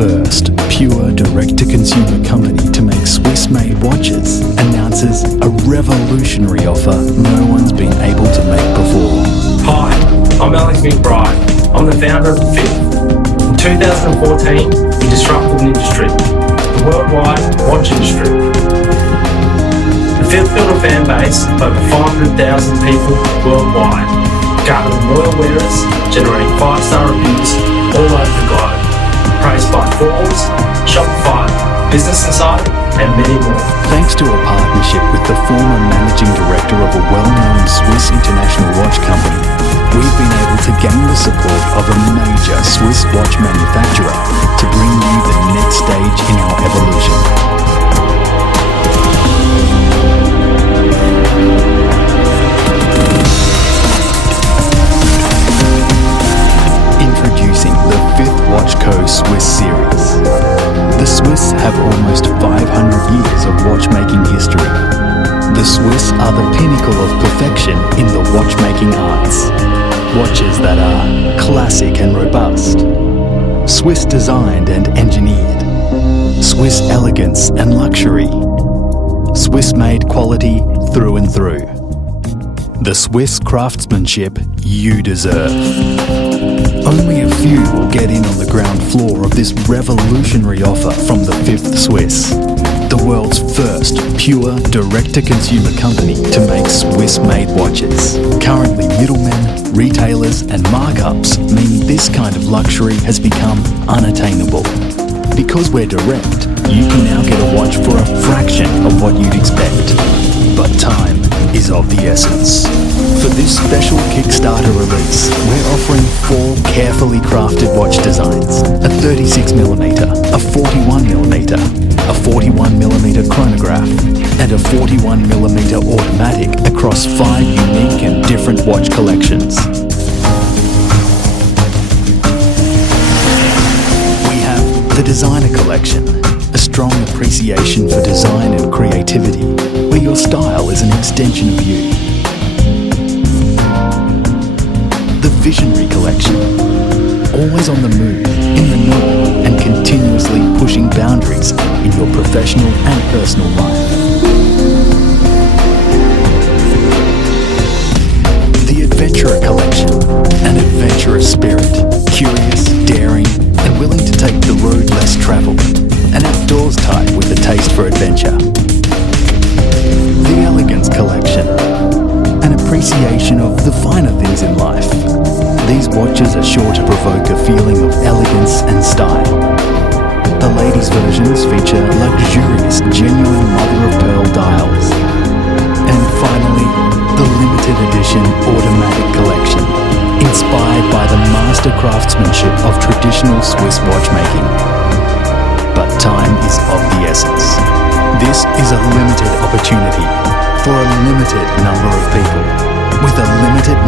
first pure direct-to-consumer company to make Swiss-made watches, announces a revolutionary offer no one's been able to make before. Hi, I'm Alex McBride. I'm the founder of The Fifth. In 2014, we disrupted an industry, the worldwide watch industry. The Fifth built a fan base of over 500,000 people worldwide, gathering loyal wearers, generating 5-star reviews all over the globe, praised by Forbes, Shopify, Business Insider, and many more. Thanks to a partnership with the former managing director of a well-known Swiss international watch company, we've been able to gain the support of a major Swiss watch manufacturer to bring you the next stage in our evolution. Introducing the Fifth Watch Co. Swiss series. The Swiss have almost 500 years of watchmaking history. The Swiss are the pinnacle of perfection in the watchmaking arts. Watches that are classic and robust, Swiss designed and engineered, Swiss elegance and luxury, Swiss made quality through and through. The Swiss craftsmanship you deserve. Only a few will get in on the ground floor of this revolutionary offer from the Fifth Swiss, the world's first pure direct-to-consumer company to make Swiss-made watches. Currently, middlemen, retailers and markups mean this kind of luxury has become unattainable. Because we're direct, you can now get a watch for a fraction of what you'd expect. But time is of the essence. For this special Kickstarter release, we're offering 4 carefully crafted watch designs: a 36mm, a 41mm, a 41mm chronograph, and a 41mm automatic across 5 unique and different watch collections. We have the Designer Collection, a strong appreciation for design and creativity, where your style is an extension of you. The Visionary Collection, always on the move, in the know, and continuously pushing boundaries in your professional and personal life. The Adventurer Collection, an adventurous spirit, curious, daring, and willing to take the road less travelled, an outdoors type with a taste for adventure. The Elegance Collection, an appreciation of the finer things in life. These watches are sure to provoke a feeling of elegance and style. The ladies' versions feature luxurious, genuine mother-of-pearl dials. And finally, the limited edition automatic collection, inspired by the master craftsmanship of traditional Swiss watchmaking. But time is of the essence. This is a limited opportunity for a limited number of people, with a limited